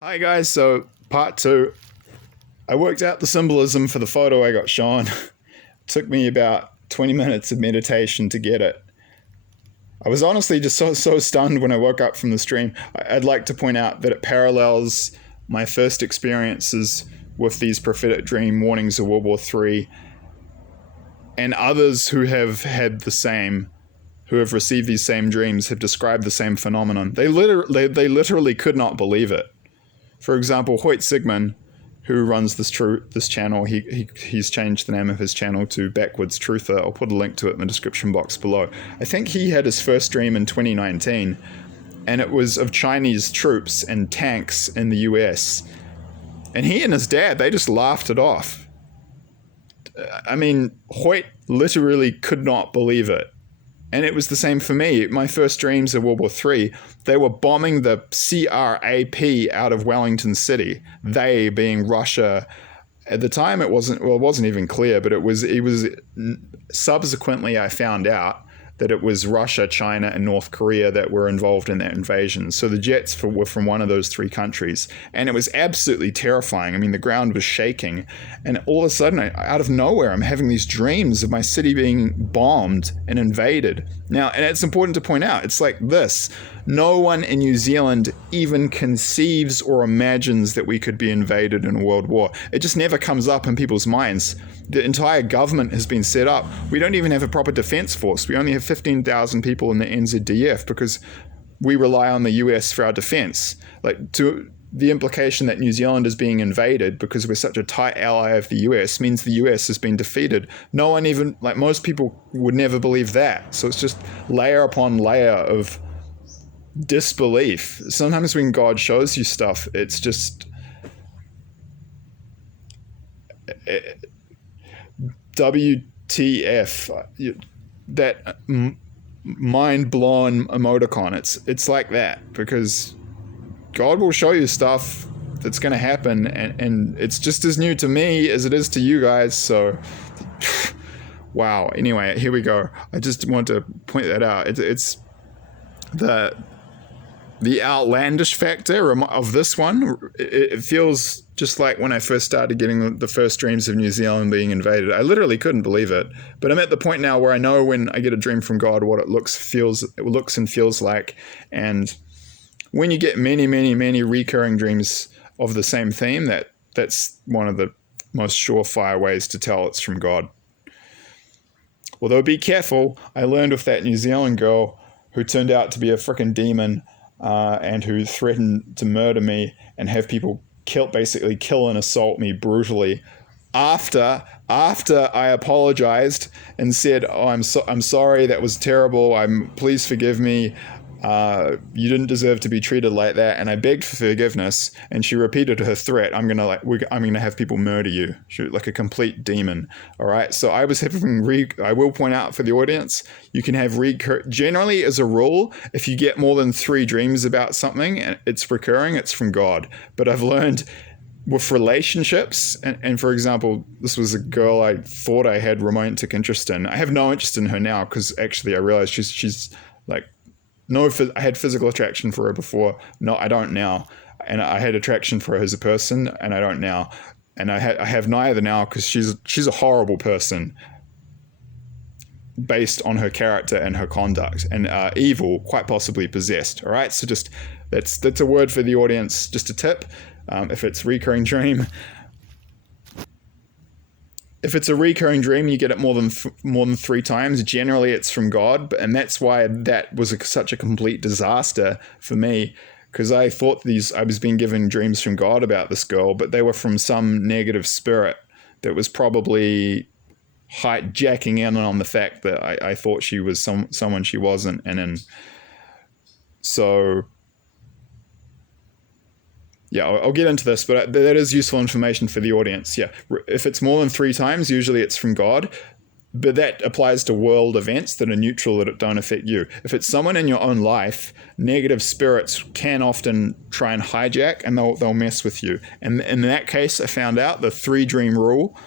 Hi guys, so part two. I worked out the symbolism for the photo I got shown. It took me about 20 minutes of meditation to get it. I was honestly just so stunned when I woke up from the stream. I'd like to point out that it parallels my first experiences with these prophetic dream warnings of World War III and others who have had the same, who have received these same dreams, have described the same phenomenon. They literally could not believe it. For example, Hoyt, who runs this channel, he's changed the name of his channel to Backwards Truther. I'll put a link to it in the description box below. I think he had his first dream in 2019, and it was of Chinese troops and tanks in the US. And he and his dad, they just laughed it off. I mean, Hoyt literally could not believe it. And it was the same for me. My first dreams of World War III, they were bombing the CRAP out of Wellington City. They being Russia. At the time, it wasn't even clear, but it was subsequently I found out that it was Russia, China, and North Korea that were involved in that invasion. So the jets were from one of those three countries. And it was absolutely terrifying. I mean, the ground was shaking. And all of a sudden, out of nowhere, I'm having these dreams of my city being bombed and invaded. Now, and it's important to point out, it's like this. No one in New Zealand even conceives or imagines that we could be invaded in a world war. It just never comes up in people's minds. The entire government has been set up. We don't even have a proper defense force. We only have 15,000 people in the NZDF because we rely on the US for our defense. Like, to the implication that New Zealand is being invaded because we're such a tight ally of the US means the US has been defeated. No one even, like, most people would never believe that. So it's just layer upon layer of disbelief. Sometimes when God shows you stuff, it's just WTF, that mind-blown emoticon. It's like that because God will show you stuff that's going to happen, and it's just as new to me as it is to you guys. So wow. Anyway, here we go. I just want to point that out. It's the outlandish factor of this one. It feels just like when I first started getting the first dreams of New Zealand being invaded. I literally couldn't believe it. But I'm at the point now where I know when I get a dream from God what it looks and feels like. And when you get many recurring dreams of the same theme, that's one of the most surefire ways to tell it's from God. Although be careful, I learned with that New Zealand girl who turned out to be a freaking demon, and who threatened to murder me and have people basically kill and assault me brutally. After I apologized and said, "Oh, I'm sorry, that was terrible. Please forgive me. You didn't deserve to be treated like that." And I begged for forgiveness, and she repeated her threat. I'm gonna have people murder you. She was like a complete demon. All right. So I was having I will point out for the audience, you can have generally as a rule, if you get more than 3 dreams about something and it's recurring, it's from God. But I've learned with relationships, and for example, this was a girl I thought I had romantic interest in. I have no interest in her now because actually I realized she's like, no, I had physical attraction for her before. No, I don't now. And I had attraction for her as a person, and I don't now. And I have neither now because she's a horrible person based on her character and her conduct, and evil, quite possibly possessed. All right, so just that's a word for the audience. Just a tip: if it's recurring dream. If it's a recurring dream, you get it more than 3 times. Generally, it's from God, and that's why that was such a complete disaster for me, because I thought I was being given dreams from God about this girl, but they were from some negative spirit that was probably hijacking in on the fact that I thought she was someone she wasn't, and then so. Yeah, I'll get into this, but that is useful information for the audience. Yeah, if it's more than 3 times, usually it's from God, but that applies to world events that are neutral, that don't affect you. If it's someone in your own life, negative spirits can often try and hijack, and they'll mess with you. And in that case, I found out the 3 dream rule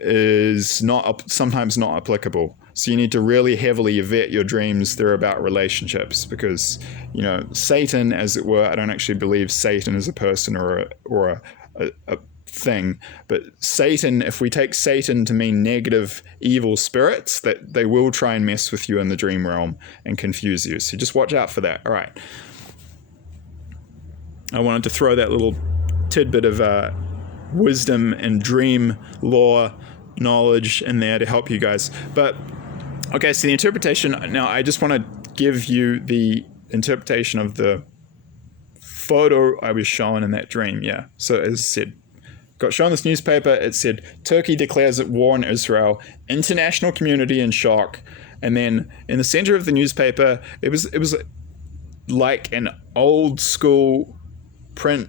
is sometimes not applicable. So you need to really heavily vet your dreams. They're about relationships because, you know, Satan, as it were, I don't actually believe Satan is a person or a thing, but Satan, if we take Satan to mean negative, evil spirits, that they will try and mess with you in the dream realm and confuse you. So just watch out for that. All right. I wanted to throw that little tidbit of wisdom and dream law knowledge in there to help you guys. But okay, so the interpretation, now I just want to give you the interpretation of the photo I was shown in that dream. Yeah, so as I said, got shown this newspaper. It said Turkey declares it war on Israel, international community in shock. And then in the center of the newspaper, it was like an old school print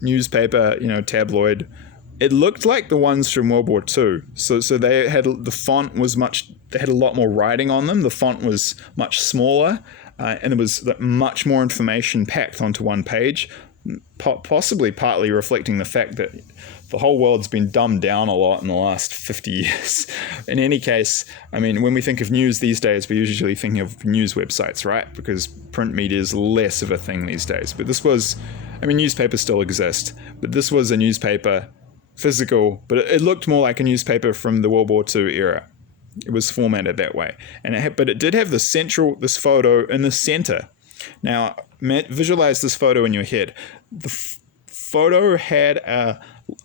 newspaper, you know, tabloid. It looked like the ones from World War II. So they had, the font was they had a lot more writing on them. The font was much smaller, and there was much more information packed onto one page, possibly partly reflecting the fact that the whole world's been dumbed down a lot in the last 50 years. In any case, I mean, when we think of news these days, we're usually thinking of news websites, right? Because print media is less of a thing these days. But this was, I mean, newspapers still exist, but this was a newspaper, physical, but it looked more like a newspaper from the World War II era. It was formatted that way. But it did have this photo in the center. Now, visualize this photo in your head. The photo had a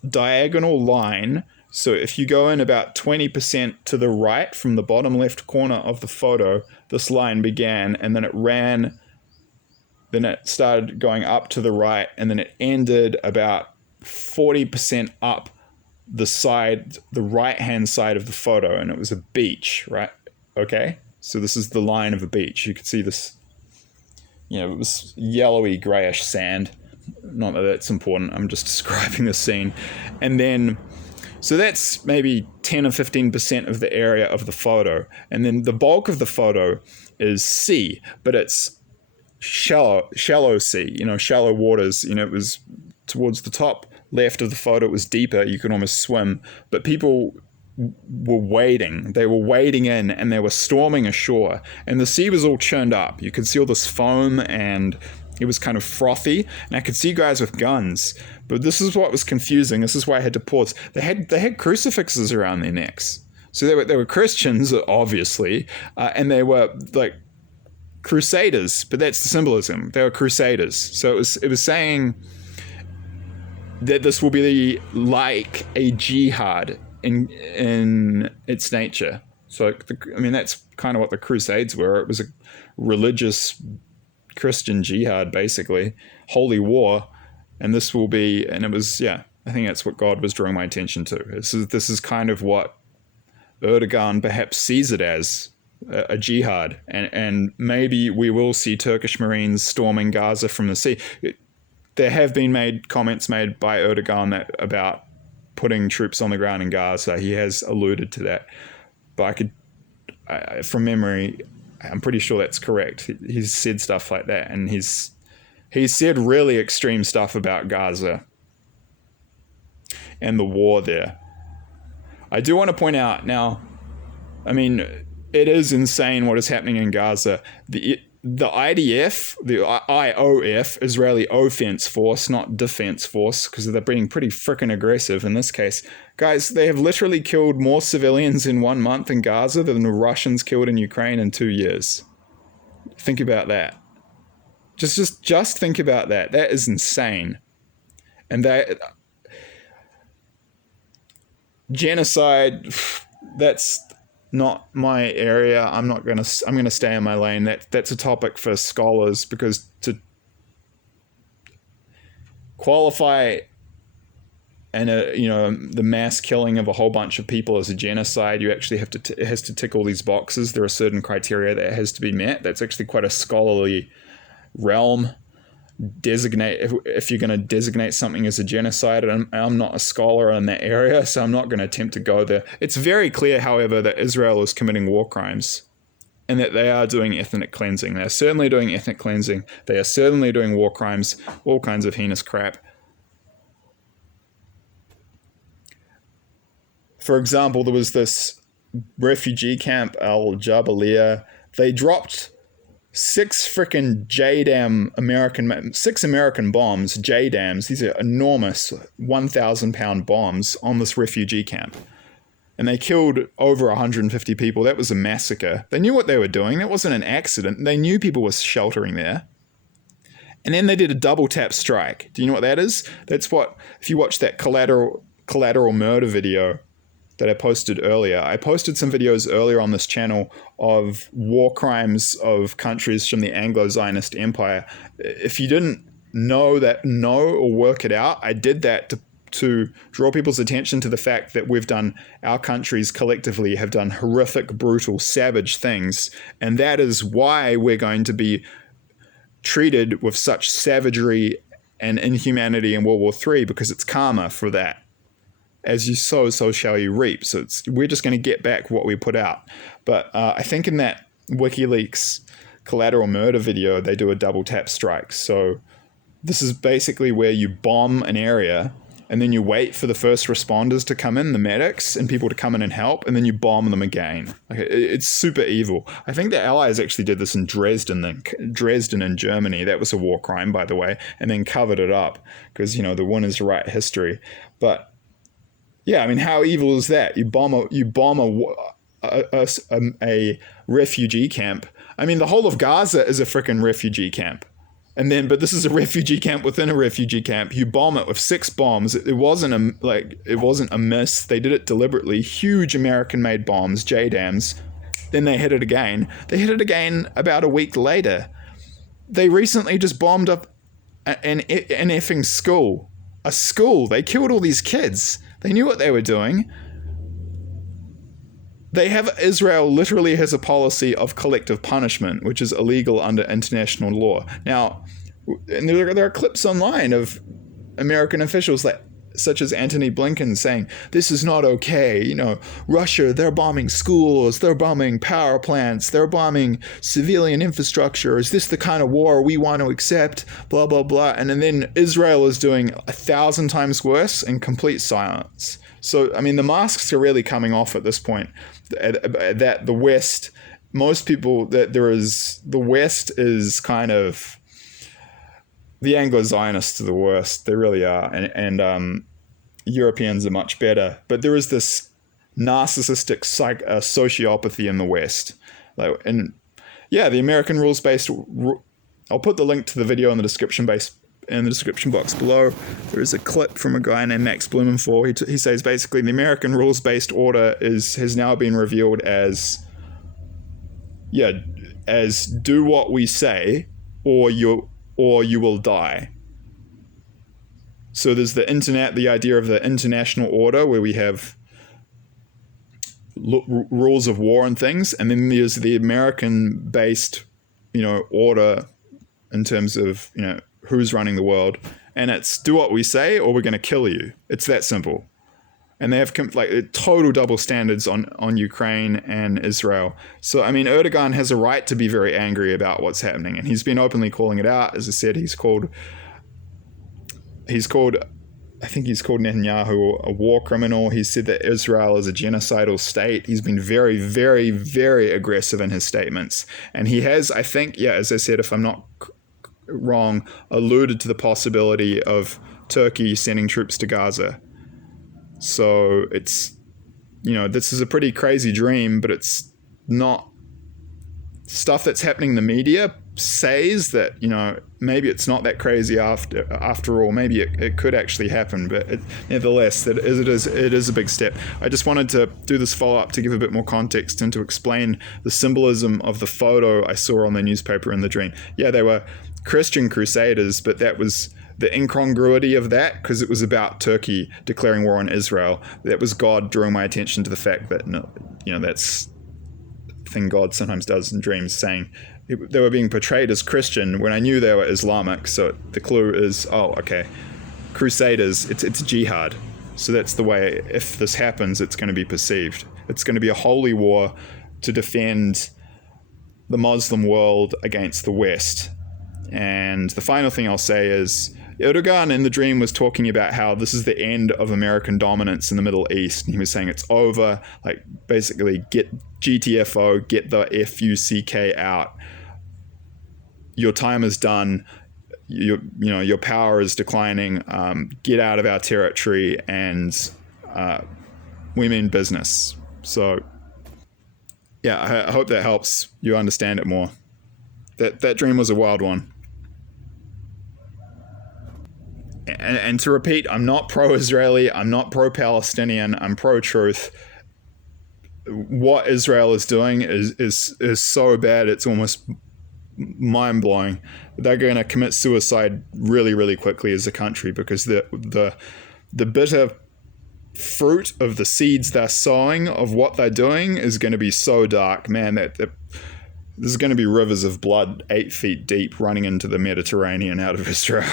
diagonal line. So if you go in about 20% to the right from the bottom left corner of the photo, this line began, and then it ran, then it started going up to the right, and then it ended about 40% up the right-hand side of the photo, and it was a beach, right? Okay, so this is the line of a beach. You could see this, you know, it was yellowy, grayish sand. Not that that's important, I'm just describing the scene. And then, so that's maybe 10 or 15% of the area of the photo. And then the bulk of the photo is sea, but it's shallow sea, you know, shallow waters. You know, it was towards the top left of the photo, it was deeper, you could almost swim, but people were wading. They were wading in and they were storming ashore, and the sea was all churned up. You could see all this foam and it was kind of frothy, and I could see guys with guns. But this is what was confusing. This is why I had to pause. They had crucifixes around their necks. So they were Christians, obviously, and they were like crusaders, but that's the symbolism. They were crusaders. So it was saying that this will be like a jihad in its nature. So, I mean, that's kind of what the Crusades were. It was a religious Christian jihad, basically, holy war. And this will be, and it was, yeah, I think that's what God was drawing my attention to. This is kind of what Erdogan perhaps sees it as, a jihad. And maybe we will see Turkish Marines storming Gaza from the sea. There have been comments made by Erdogan about putting troops on the ground in Gaza. He has alluded to that. But from memory, I'm pretty sure that's correct. He's said stuff like that, and he's said really extreme stuff about Gaza and the war there. I do want to point out now, I mean, it is insane what is happening in Gaza. The IDF, the IOF, Israeli Offense Force, not Defense Force, because they're being pretty freaking aggressive in this case. Guys, they have literally killed more civilians in 1 month in Gaza than the Russians killed in Ukraine in 2 years. Think about that. Just think about that. That is insane. And that genocide, that's not my area. I'm going to stay in my lane. That's a topic for scholars, because to qualify the mass killing of a whole bunch of people as a genocide, you actually have to it has to tick all these boxes. There are certain criteria that has to be met. That's actually quite a scholarly realm. If you're going to designate something as a genocide, and I'm not a scholar in that area, so I'm not going to attempt to go there. It's very clear, however, that Israel is committing war crimes and that they are doing ethnic cleansing. They're certainly doing ethnic cleansing. They are certainly doing war crimes, all kinds of heinous crap. For example, there was this refugee camp Al Jabalia. They dropped six American bombs, JDAMs. These are enormous 1,000-pound bombs on this refugee camp. And they killed over 150 people. That was a massacre. They knew what they were doing. That wasn't an accident. They knew people were sheltering there. And then they did a double tap strike. Do you know what that is? That's what, if you watch that collateral murder video that I posted earlier. I posted some videos earlier on this channel of war crimes of countries from the Anglo-Zionist Empire. If you didn't know or work it out, I did that to draw people's attention to the fact that our countries collectively have done horrific, brutal, savage things. And that is why we're going to be treated with such savagery and inhumanity in World War III, because it's karma for that. As you sow, so shall you reap. So we're just going to get back what we put out. But I think in that WikiLeaks collateral murder video, they do a double tap strike. So this is basically where you bomb an area and then you wait for the first responders to come in, the medics, and people to come in and help, and then you bomb them again. Okay, it's super evil. I think the Allies actually did this in Dresden in Germany. That was a war crime, by the way, and then covered it up because, the winners write history. But yeah, I mean, how evil is that? You bomb a refugee camp. I mean, the whole of Gaza is a freaking refugee camp. But this is a refugee camp within a refugee camp. You bomb it with 6 bombs. It wasn't a miss. They did it deliberately. Huge American-made bombs, JDAMs. Then they hit it again. They hit it again about a week later. They recently just bombed up an effing school. A school. They killed all these kids. They knew what they were doing. Israel literally has a policy of collective punishment, which is illegal under international law. Now, and there are clips online of American officials such as Antony Blinken saying, this is not okay. Russia, they're bombing schools, they're bombing power plants, they're bombing civilian infrastructure. Is this the kind of war we want to accept? Blah, blah, blah. And then Israel is doing 1,000 times worse in complete silence. So, I mean, the masks are really coming off at this point. That the West, most people, the West is kind of, the Anglo-Zionists are the worst. They really are. And Europeans are much better. But there is this narcissistic sociopathy in the West. The American rules-based, I'll put the link to the video in the description box below. There is a clip from a guy named Max Blumenthal. He says basically the American rules-based order has now been revealed as do what we say or you will die. So there's the idea of the international order where we have rules of war and things, and then there's the American-based order in terms of who's running the world, and it's do what we say or we're going to kill you. It's that simple. And they have total double standards on Ukraine and Israel. So, I mean, Erdogan has a right to be very angry about what's happening, and he's been openly calling it out. As I said, he's called Netanyahu a war criminal. He said that Israel is a genocidal state. He's been very, very, very aggressive in his statements. And he has, I think, as I said, if I'm not wrong, alluded to the possibility of Turkey sending troops to Gaza. So it's, this is a pretty crazy dream, but it's not stuff that's happening in the media says that, maybe it's not that crazy after all. Maybe it could actually happen, but nevertheless, it is a big step. I just wanted to do this follow-up to give a bit more context and to explain the symbolism of the photo I saw on the newspaper in the dream. Yeah, they were Christian crusaders, but that was the incongruity of that, because it was about Turkey declaring war on Israel. That was God drawing my attention to the fact that, that's the thing God sometimes does in dreams, saying they were being portrayed as Christian when I knew they were Islamic. So the clue is, crusaders, it's jihad. So that's the way, if this happens, it's going to be perceived. It's going to be a holy war to defend the Muslim world against the West. And the final thing I'll say is, Erdogan in the dream was talking about how this is the end of American dominance in the Middle East. And he was saying it's over. Like, basically, get GTFO, get the FUCK out. Your time is done. Your power is declining. Get out of our territory, and we mean business. So, yeah, I hope that helps you understand it more. That dream was a wild one. And to repeat, I'm not pro-Israeli, I'm not pro-Palestinian, I'm pro-truth. What Israel is doing is so bad, it's almost mind-blowing. They're going to commit suicide really, really quickly as a country, because the bitter fruit of the seeds they're sowing of what they're doing is going to be so dark, man, that there's going to be rivers of blood 8 feet deep running into the Mediterranean out of Israel.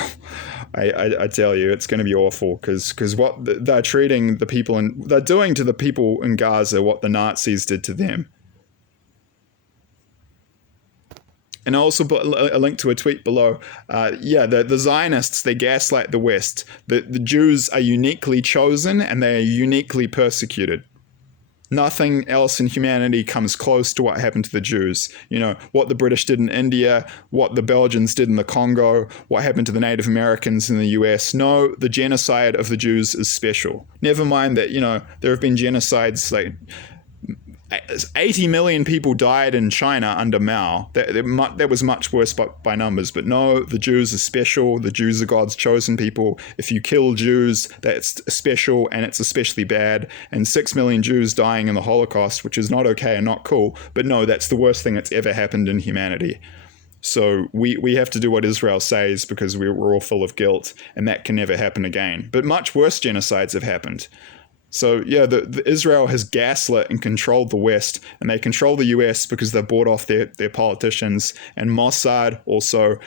I tell you, it's going to be awful, because what they're treating the people they're doing to the people in Gaza what the Nazis did to them. And I also put a link to a tweet below. The Zionists, they gaslight the West. The Jews are uniquely chosen, and they are uniquely persecuted. Nothing else in humanity comes close to what happened to the Jews. What the British did in India, what the Belgians did in the Congo, what happened to the Native Americans in the US. No, the genocide of the Jews is special. Never mind that, there have been genocides, like 80 million people died in China under Mao. That was much worse by numbers. But no, the Jews are special. The Jews are God's chosen people. If you kill Jews, that's special, and it's especially bad. And 6 million Jews dying in the Holocaust, which is not okay and not cool. But no, that's the worst thing that's ever happened in humanity. So we have to do what Israel says, because we're all full of guilt, and that can never happen again. But much worse genocides have happened. So yeah, the Israel has gaslit and controlled the West, and they control the US because they've bought off their politicians. And MOSSAD also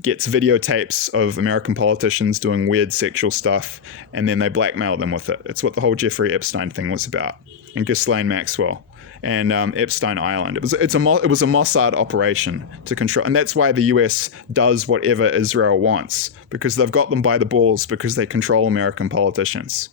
gets videotapes of American politicians doing weird sexual stuff, and then they blackmail them with it. It's what the whole Jeffrey Epstein thing was about, and Ghislaine Maxwell and Epstein Island. It was a MOSSAD operation to control, and that's why the US does whatever Israel wants, because they've got them by the balls, because they control American politicians.